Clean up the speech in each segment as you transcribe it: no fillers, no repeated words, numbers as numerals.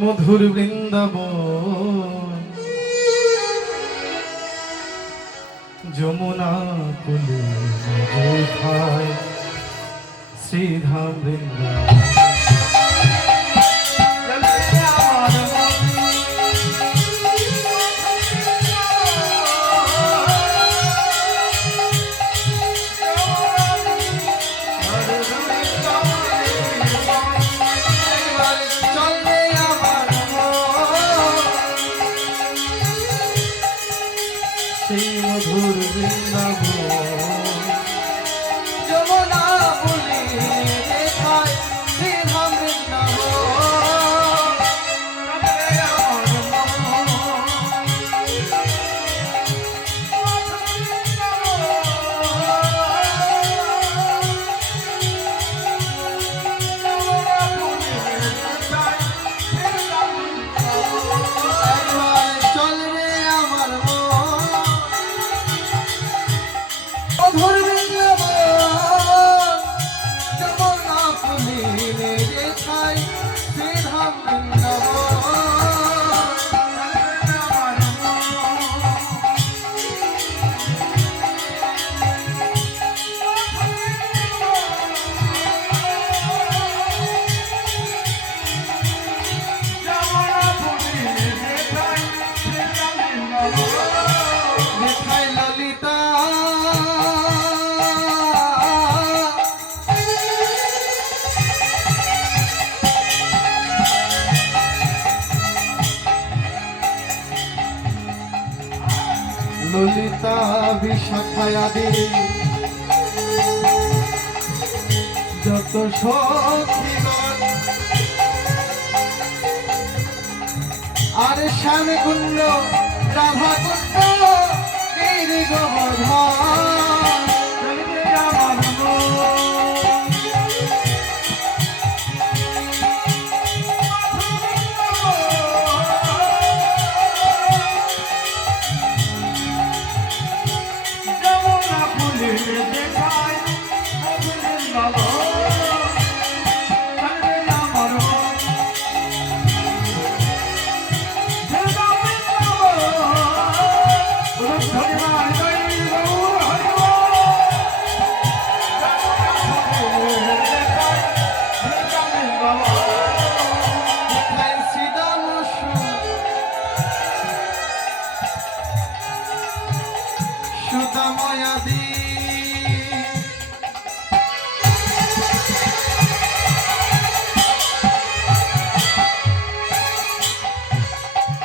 মধুর বৃন্দাবন যমুনা কুলে কোথায় শ্রীধাম বৃন্দাবন সেই মধুর বৃন্দাবন যমুনা বলে দেখায় শ্রীধাম বৃন্দাবন। একবার চল রে আমার মন, মধুর বৃন্দাবন যমুনা বলে দেখায় শ্রীধাম দেখায় ললিতা ললিতা বিশাখায়াদি যত সখীগণ আর শ্যাম কুণ্ড রাধা কুণ্ড গিরি গোবর্ধন। সুদাময়াদি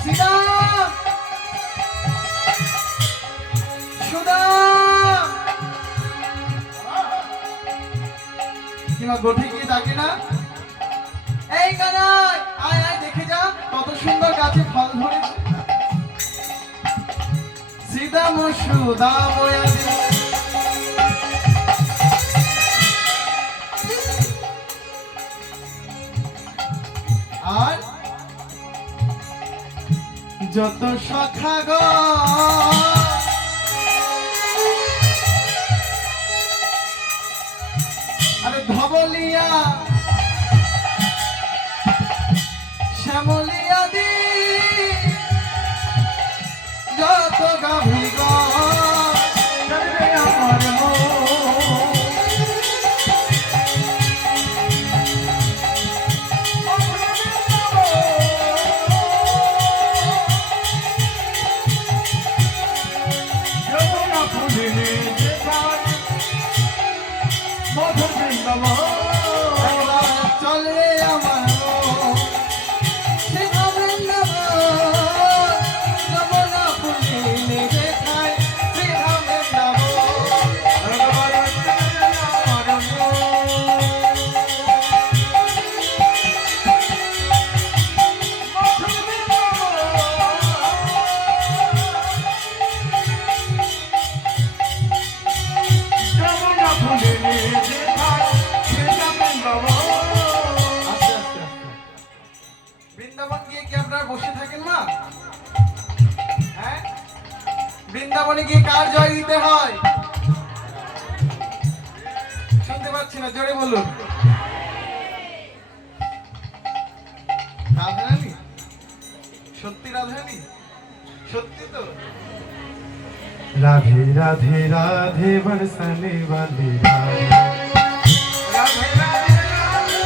শ্রীরাম সুদাম কিংবা গোঠে গিয়ে ডাকে না, এই কানাই আয় আয় দেখে যা কত সুন্দর গাছে ফল ধরেছে। শ্রীদাম সুদাময়াদি আর যত সখাগণ আরে ধবলিয়া শ্যামলিয়া দি যত গাভীগণ আমার চল রে আমার শ্রীধাম বৃন্দাবন যমুনা বলে দেখায় শ্রীধাম বৃন্দাবন গিয়ে কি আপনারা বসে থাকেন না? হ্যাঁ, বৃন্দাবনে গিয়ে কার জয় দিতে হয়? শুনতে পাচ্ছি না, জোরে বলুন। রাধারানী সত্যি রাধারানী? সত্যি তো? राधे राधे राधे बरसने वाली राधे রাধে রাধে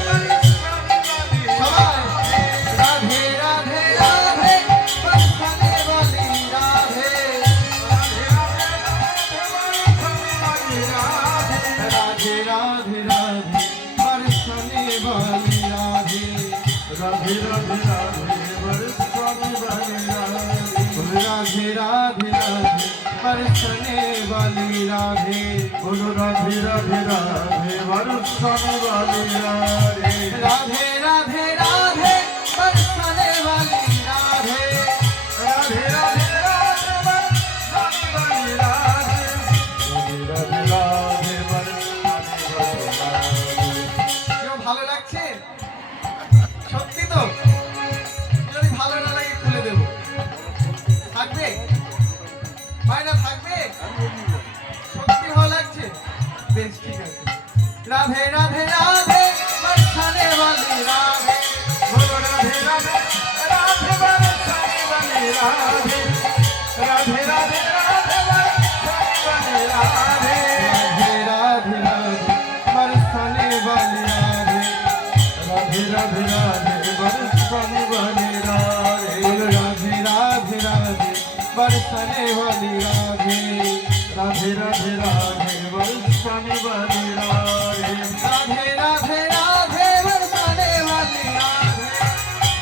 রাধে সবাই রাধে রাধে রাধে বরসানে वाली রাধে राधे राधे राधे बरसने वाली राधे राधे राधे राधे बरसने वाली राधे राधे राधे राधे बरसने वाली राधे बोलो राधे राधे राधे बरसने वाली राधे राधे राधे राधे बरसाने वाली राधे राधे राधे राधे बरसने वाली राधे राधे राधे राधे बरसने वाली राधे কেউ ভালো লাগছে? সত্যি তো? যদি ভালো না লাগে খুলে দেব। থাকবে? মাইনা থাকবে? সত্যি ভালো লাগছে? বেশ ঠিক আছে। রাধে রাধে রাধে বরসানে वाली রাধে बोलो राधे राधे राधे बरसने वाली राधे राधे राधे राधे बरसने वाली राधे राधे राधे राधे बरसने वाली राधे राधे राधे राधे बरसने वाली राधे बोलो राधे राधे राधे बरसने वाली राधे राधे राधे राधे बरसने वाली राधे राधे राधे राधे बरसाने वाली राधे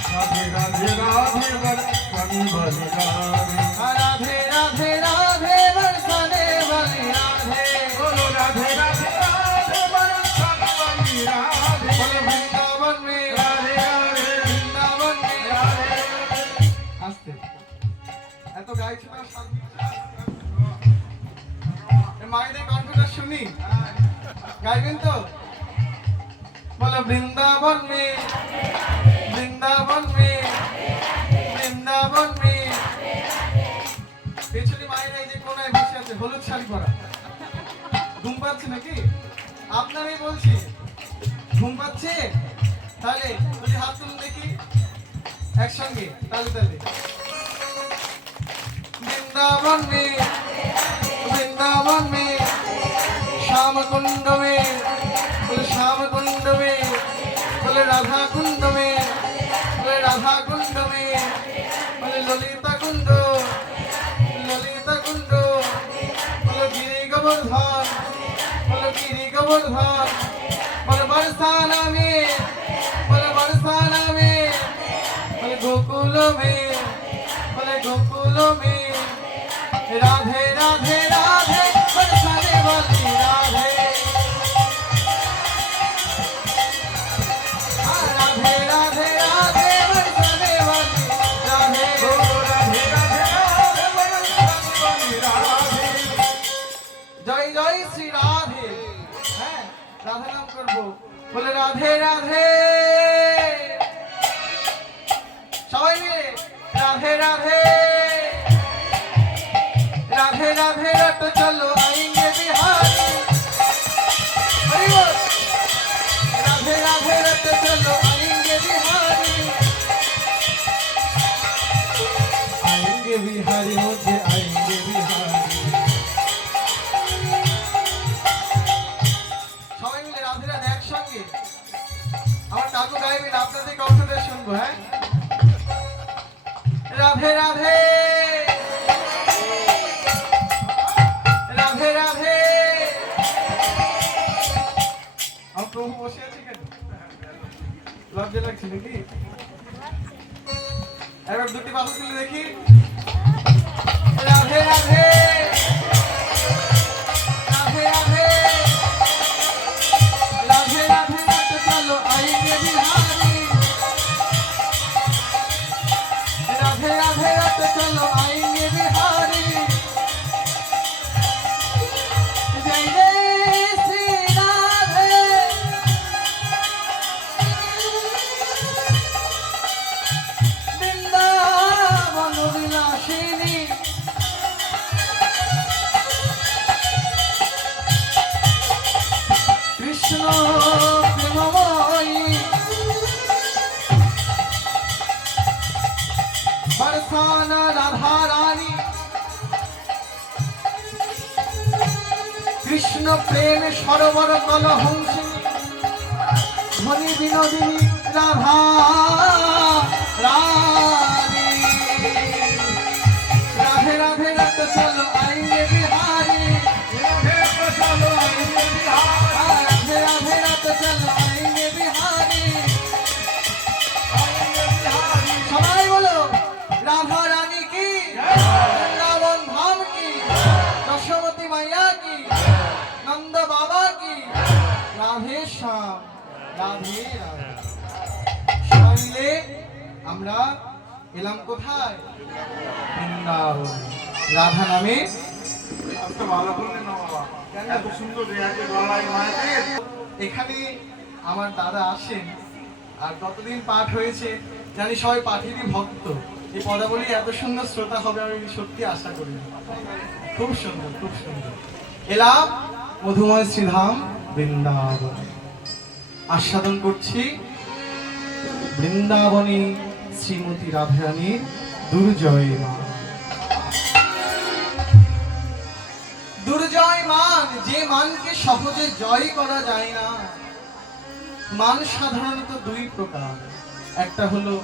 राधे राधे राधे बरसने वाली राधे राधे राधे राधे बरसाने वाली राधे बोलो राधे राधे राधे बरसने वाली राधे बोलो वृंदावन में राधे राधे वृंदावन में राधे আসতে এত গাইছে না শান্তি মায়েদের কণ্ঠটা শুনি গাইবেন তো বলো বৃন্দাবন মে বৃন্দাবন মে বৃন্দাবন মে পেছনে মায়েরা এই যে কোনায় বসে আছে হলুদ শাড়ি পরা ঘুম পাচ্ছে নাকি আপনারই বলছি ঘুম পাচ্ছে তাহলে যদি হাত তুলুন দেখি একসঙ্গে তালে তালে वृंदावन में श्याम कुंड में बोले श्याम कुंड में बोले राधा कुंड में बोले राधा कुंड में बोले ललिता कुंड बोले गिरी गोवर्धन बोले गिरी गोवर्धन बोले बरसाना में बोले गोकुल में बोले गोकुल में राधे राधे राधे बरसाने वाली राधे राधे राधे राधे बरसाने वाली राधे बोलो राधे राधे राधे बरसने वाली राधे जय जय श्री राधे हैं राधा नाम करबो बोले राधे राधे सबाई मिले राधे राधे राधे राधे रट चलो आएंगे बिहारी हरि बोल राधे राधे रट चलो आएंगे बिहारी आएंगे बिहारी मुझे आएंगे बिहारी সবাই মিলে রাধে রাধে একসঙ্গে আমার কাকু গাইবেন আপনাদের কণ্ঠটা শুনবো হ্যাঁ রাধে রাধে রাধে রাধে আমার প্রভু বসে আছে কেন লজ্জা লাগছে নাকি একবার দুটি বাহু তুলে দেখি রাধে রাধে রাধে রাধে राधे राधे रट चलो आएंगे बिहारी राधे राधे रट चलो आएंगे बिहारी जय जय श्री राधे वृंदावन विलासिनी আফসানা রাধা রানী কৃষ্ণ প্রেমে সরোবর কলহংসিনী ধনী বিনোদিনী রাধা রানী রাধে রাধে রাত চলো আইনে বিহারি রাধে চলো আইনে বিহারি রাধে রাধে রাত চলো আইনে বিহারি আইনে বিহারি সবাই বলো রাধা রানী কি বৃন্দাবন ধাম কি দশমতী মাইয়া কি নন্দ বাবা কি রাধে শ্যাম রাধে রাধে সবাই মিলে আমরা এলাম কোথায় বৃন্দাবন রাধা নামে আজকে ভালো করলেন না বাবা এত সুন্দর রেহাতে গলায় মায়ের এখানে আমার দাদা আসেন আর কতদিন পাঠ হয়েছে জানি সবাই পাঠেরই ভক্ত এই পদাবলী এত সুন্দর শ্রোতা হবে আমি সত্যি আশা করি না। খুব সুন্দর খুব সুন্দর এলাম মধুময় শ্রীধাম বৃন্দাবন আস্বাদন করছি বৃন্দাবনী শ্রীমতী রাধারানীর দুর্জয় মা দুর্জয় মান যে মানকে সহজে জয় করা যায় না মান সাধারণত দুই প্রকার একটা হলো